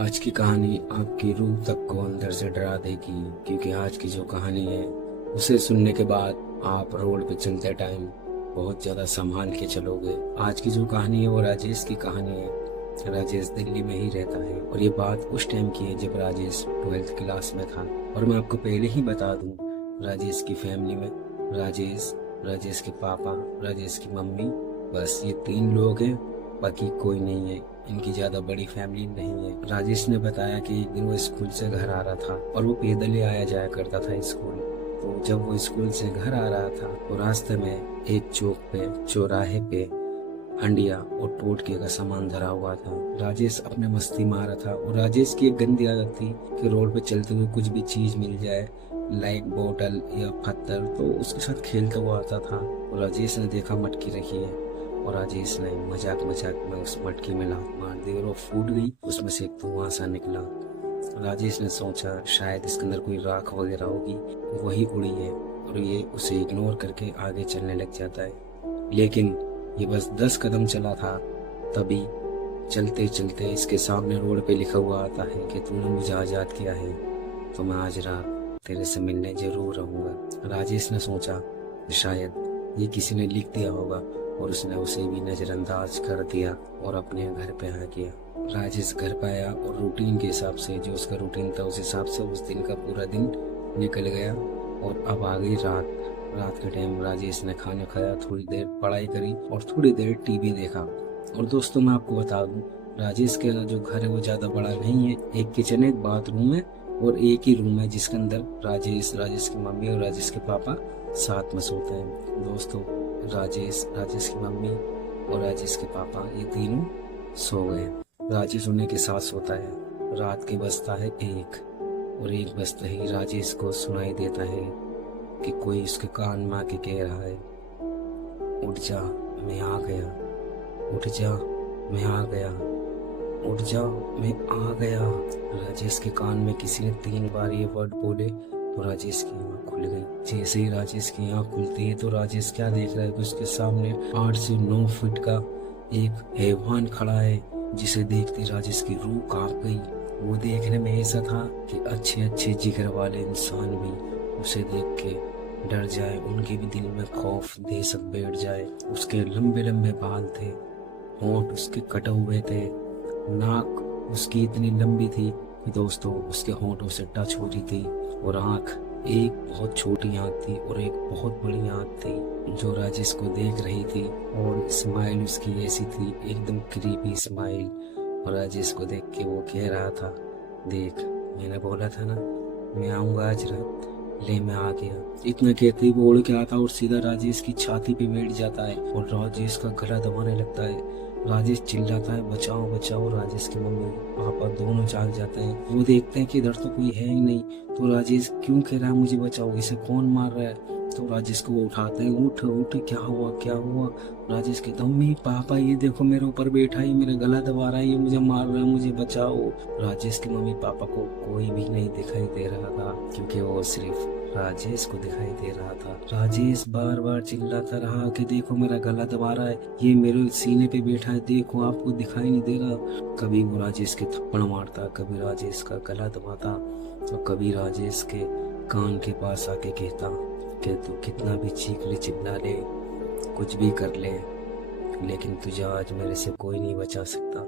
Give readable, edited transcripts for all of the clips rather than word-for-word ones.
आज की कहानी आपकी रूह तक को अंदर से डरा देगी, क्योंकि आज की जो कहानी है उसे सुनने के बाद आप रोड पे चलते टाइम बहुत ज़्यादा संभाल के चलोगे। आज की जो कहानी है वो राजेश की कहानी है। राजेश दिल्ली में ही रहता है और ये बात उस टाइम की है जब राजेश 12th क्लास में था। और मैं आपको पहले ही बता दूं, राजेश की फैमिली में राजेश के पापा, राजेश की मम्मी, बस ये 3 लोग हैं, बाकी कोई नहीं है। इनकी ज्यादा बड़ी फैमिली नहीं है। राजेश ने बताया कि एक दिन वो स्कूल से घर आ रहा था और वो पैदल ही आया जाया करता था स्कूल। तो जब वो स्कूल से घर आ रहा था तो रास्ते में एक चौराहे पे हंडिया और टोटके का सामान धरा हुआ था। राजेश अपने मस्ती मार रहा था और राजेश की एक गंदी आदत थी कि रोड पे चलते हुए कुछ भी चीज मिल जाए, लाइक बोतल या पत्थर, तो उसके साथ खेलता हुआ आता था। और राजेश ने देखा मटकी रखी है और राजेश ने मजाक में उस मटकी में लात मार दी और वो फूट गई। उसमें से एक धुआं सा निकला। राजेश ने सोचा शायद इसके अंदर कोई राख वगैरह होगी, वही उड़ी है, और ये उसे इग्नोर करके आगे चलने लग जाता है। लेकिन ये बस 10 कदम चला था, तभी चलते चलते इसके सामने रोड पे लिखा हुआ आता है कि तूने मुझे आजाद किया है तो मैं आज रात तेरे से मिलने जरूर रहूंगा। राजेश ने सोचा शायद ये किसी ने लिख दिया होगा और उसने उसे भी नजरअंदाज कर दिया और अपने घर पे आ गया। राजेश घर पे आया और रूटीन के हिसाब से, जो उसका रूटीन था उस हिसाब से उस दिन का पूरा दिन निकल गया। और अब आ गई रात के टाइम राजेश ने खाना खाया, थोड़ी देर पढ़ाई करी और थोड़ी देर टीवी देखा। और दोस्तों मैं आपको बता दूं, राजेश के जो घर है वो ज्यादा बड़ा नहीं है। एक किचन है, एक बाथरूम है और एक ही रूम है जिसके अंदर राजेश की मम्मी और राजेश के पापा साथ में सोते हैं। दोस्तों राजेश की मम्मी और राजेश के पापा ये तीनों सो गए। राजेश उन्हें के साथ सोता है। रात के बजता है 1 और 1 बजते ही राजेश को सुनाई देता है कि कोई उसके कान में आके कह रहा है, उठ जा मैं आ गया, उठ जा मैं आ गया, उठ जा मैं आ गया। राजेश के कान में किसी ने 3 बार ये वर्ड बोले तो राजेश की आँख खुल गई। जैसे ही राजेश की आँख खुलती है तो राजेश क्या देख रहा है कि उसके सामने 8 से 9 फीट का एक हैवान खड़ा है, जिसे देखते राजेश की रूह कांप गई। वो देखने में ऐसा था कि अच्छे जिगर वाले इंसान भी उसे देख के डर जाए, उनके भी दिल में खौफ दहशत बैठ जाए। उसके लंबे बाल थे, होंठ उसके कटे हुए थे, नाक उसकी इतनी लंबी थी कि दोस्तों उसके होंठों से टच हो रही थी, और आँख एक बहुत छोटी आँख थी और एक बहुत बड़ी आँख थी जो राजेश को देख रही थी। और स्माइल उसकी ऐसी थी, एकदम क्रीपी स्माइल। और राजेश को देख के वो कह रहा था, देख मैंने बोला था ना मैं आऊंगा आज रात, ले मैं आ गया। इतना कहते ही वो उड़ के आता और सीधा राजेश की छाती पे बैठ जाता है और राजेश का गला दबाने लगता है। राजेश चिल्लाता है, बचाओ बचाओ। राजेश की मम्मी पापा दोनों जाग जाते हैं। वो देखते हैं कि इधर तो कोई है ही नहीं, तो राजेश क्यों कह रहा है मुझे बचाओ, इसे कौन मार रहा है। तो राजेश को वो उठाते हैं, उठ उठ क्या हुआ। राजेश कहता, मम्मी पापा ये देखो मेरे ऊपर बैठा है, मेरा गला दबा रहा है, ये मुझे मार रहा है, मुझे बचाओ। राजेश की मम्मी पापा को कोई भी नहीं दिखाई दे रहा था, क्योंकि वो सिर्फ राजेश को दिखाई दे रहा था। राजेश बार चिल्लाता रहा कि देखो मेरा गला दबा रहा है, ये मेरे सीने पे बैठा है, देखो आपको दिखाई नहीं दे रहा। कभी वो राजेश के थप्पड़ मारता, कभी राजेश का गला दबाता और कभी राजेश के कान के पास आके कहता कि तू कितना भी चीख ले चिल्ला ले, कुछ भी कर ले, लेकिन तुझे आज मेरे से कोई नहीं बचा सकता।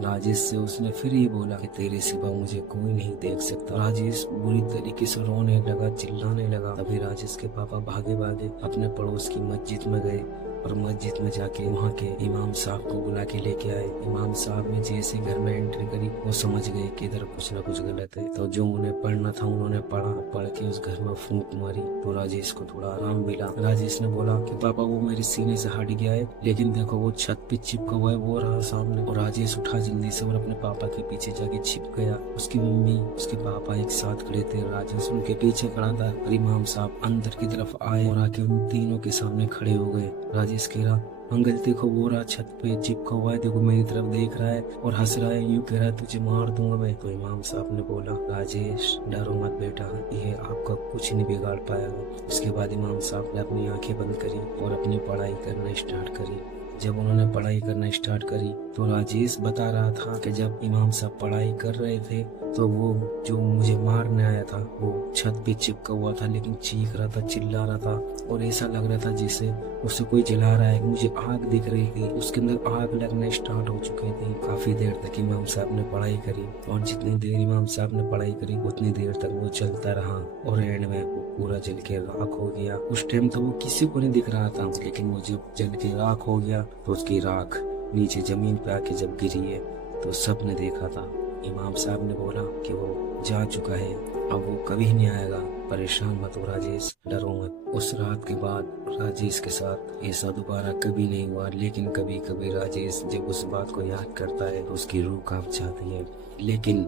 राजेश से उसने फिर ये बोला कि तेरे सिवा मुझे कोई नहीं देख सकता। राजेश बुरी तरीके से रोने लगा, चिल्लाने लगा। तभी राजेश के पापा भागे अपने पड़ोस की मस्जिद में गए और मस्जिद में जाके वहाँ के इमाम साहब को बुला के लेके आए। इमाम साहब ने जैसे घर में एंट्री करी वो समझ गए कि इधर कुछ ना कुछ गलत है, तो जो उन्हें पढ़ना था उन्होंने पढ़ के उस घर में फूंक मारी तो राजेश को थोड़ा आराम मिला। राजेश ने बोला कि पापा वो मेरे सीने से हट गया है, लेकिन देखो वो छत पे चिपका हुआ है, वो रहा सामने। और राजेश उठा जल्दी से और अपने पापा के पीछे जाके छिप गया। उसकी मम्मी उसके पापा एक साथ खड़े थे, राजेश उनके पीछे खड़ा था और इमाम साहब अंदर की तरफ आए और आके उन तीनों के सामने खड़े हो गए। राजेश कह रहा, अंकल देखो वो रहा छत पे चिपका हुआ है, देखो मेरी तरफ देख रहा है और हंस रहा है, यूं कह रहा है तुझे मार दूंगा मैं। तो इमाम साहब ने बोला, राजेश डरो मत बेटा, ये आपका कुछ नहीं बिगाड़ पाएगा। उसके बाद इमाम साहब ने अपनी आंखें बंद करी और अपनी पढ़ाई करना स्टार्ट करी। जब उन्होंने पढ़ाई करना स्टार्ट करी तो राजेश बता रहा था कि जब इमाम साहब पढ़ाई कर रहे थे तो वो जो मुझे मारने आया था वो छत पे चिपका हुआ था, लेकिन चीख रहा था, चिल्ला रहा था और ऐसा लग रहा था जैसे उसे कोई जला रहा है। मुझे आग दिख रही थी, उसके अंदर आग लगना स्टार्ट हो चुके थे। काफी देर तक इमाम साहब ने पढ़ाई करी और जितनी देर इमाम साहब ने पढ़ाई करी उतनी देर तक वो चलता रहा और एंड में वो पूरा जल के राख हो गया। उस टाइम तो वो किसी को नहीं दिख रहा था, लेकिन वो जब जल के राख हो गया तो उसकी राख नीचे जमीन पे आके जब गिरी है तो सब ने देखा था। इमाम साहब ने बोला कि वो जा चुका है, अब वो कभी नहीं आएगा, परेशान मत हो राजेश, डरो मत। उस रात के बाद राजेश के साथ ऐसा दोबारा कभी नहीं हुआ, लेकिन कभी कभी राजेश जब उस बात को याद करता है तो उसकी रूह कांप जाती है। लेकिन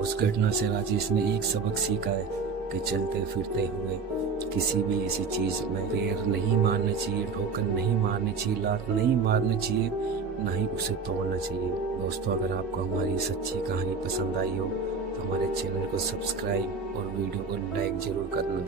उस घटना से राजेश ने एक सबक सीखा है कि चलते फिरते हुए किसी भी ऐसी चीज में पैर नहीं मारना चाहिए, ठोकर नहीं मारनी चाहिए, लात नहीं मारनी चाहिए, ना ही उसे तोड़ना चाहिए। दोस्तों, अगर आपको हमारी सच्ची कहानी पसंद आई हो तो हमारे चैनल को सब्सक्राइब और वीडियो को लाइक जरूर करना।